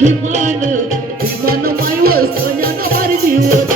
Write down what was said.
भिमान भिमान माय सोन्यानं मार जीव